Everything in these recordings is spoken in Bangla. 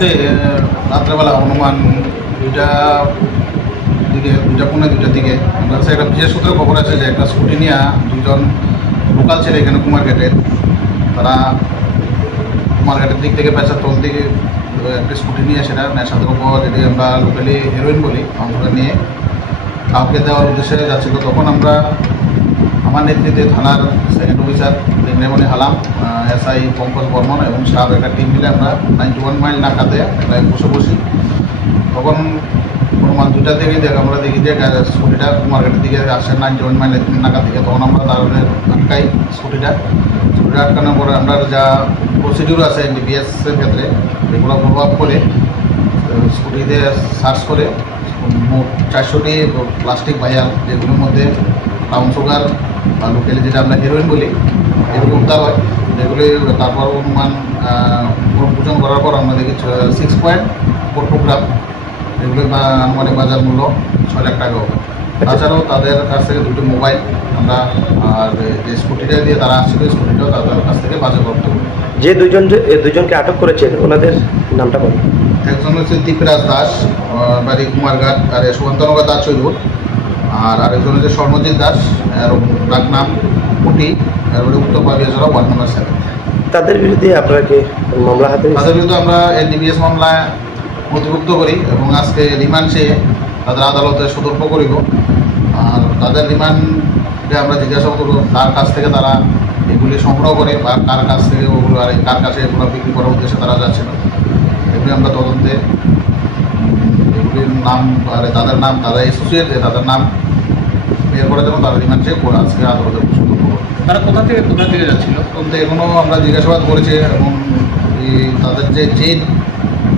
আজকে রাত্রেবেলা অনুমান 2:15-2টার দিকে আমার কাছে একটা বিশেষ সূত্রে খবর আছে যে একটা স্কুটি নিয়ে দুজন লোকাল ছেলে এখানে কুমারঘাটের, তারা কুমারঘাটের দিক থেকে পেঁচাতল দিকে একটা স্কুটি নিয়ে সেটা নেশাদ্রব্য যেটি আমরা লোকালি হেরোইন বলি অংশটা নিয়ে কাউকে দেওয়ার উদ্দেশ্যে যাচ্ছিল। তখন আমরা আমার নেতৃত্বে থানার second officer Indramani Halam, SI Pankaj Barman এবং স্টাফ একটা টিম মিলে আমরা 91 মাইল নাকাতে একটা বসি। তখন অনুমান 2টার দিকে আমরা দেখি যে স্কুটিটা কুমারঘাটের দিকে আসছে 91 মাইল নাকা থেকে। তখন আমরা তাদের আটকাই স্কুটিটা আটকানোর পরে আমরা যা প্রসিডিউর আছে NDPS-এর ক্ষেত্রে এগুলো প্রভাব করে স্কুটিতে সার্চ করে মোট 400টি প্লাস্টিক ভাইয়াল, যেগুলোর মধ্যে ব্রাউন সুগার বা লোকালি যেটা আমরা হেরোইন বলি, এগুলো উদ্ধার হয়। যেগুলি তারপর অনুমান ওজন করার পর আমরা দেখি 6.44 গ্রাম, এগুলি আনুমানিক বাজার মূল্য 6 লাখ টাকা হবে। তাছাড়াও তাদের কাছ থেকে 2টি মোবাইল আমরা, আর যে স্কুটিটা দিয়ে তারা আসছিল স্কুটিটাও তাদের কাছ থেকে বাজেয়াপ্ত করি। যে দুজনকে আটক করেছেন ওনাদের নামটা বলুন। একজন হচ্ছে দীপরাজ দাস, বাড়ি কুমারঘাট, আর সুকান্তনগর দাস চৈদুর। আর আরেকজন হচ্ছে স্বর্ণজিৎ দাস, আর ডাক নাম কুটি, আর উত্তর পাবিয়াজরা 1 নম্বর 7। তাদের বিরুদ্ধে আপনারা কি মামলা হাতে? তাদের বিরুদ্ধে আমরা NDPS মামলায় নথিভুক্ত করি এবং আজকে রিমান্ড চেয়ে তাদের আদালতে সতর্ক করিব। আর তাদের রিমান্ডে আমরা জিজ্ঞাসা করব কার কাছ থেকে তারা এগুলি সংগ্রহ করে বা কার কাছ থেকে ওগুলো, আর কার কাছে এগুলো বিক্রি করার উদ্দেশ্যে তারা যাচ্ছিল, এগুলি আমরা তদন্তে এগুলির নাম আর তাদের নাম, তারা অ্যাসোসিয়েট তাদের নাম বের করার জন্য তারা রিমান্ড চেয়ে আজকে আদালতে সতর্ক করব। তারা কোথা থেকে যাচ্ছিল? তদন্তে এখনও আমরা জিজ্ঞাসাবাদ করেছি এবং তাদের যে জেদ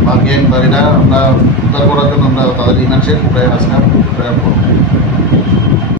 বা গ্যাং বা এটা আমরা উদ্ধার করার জন্য আমরা তাদের রিমান্ড চেয়ে আজকে প্রেরণ করব।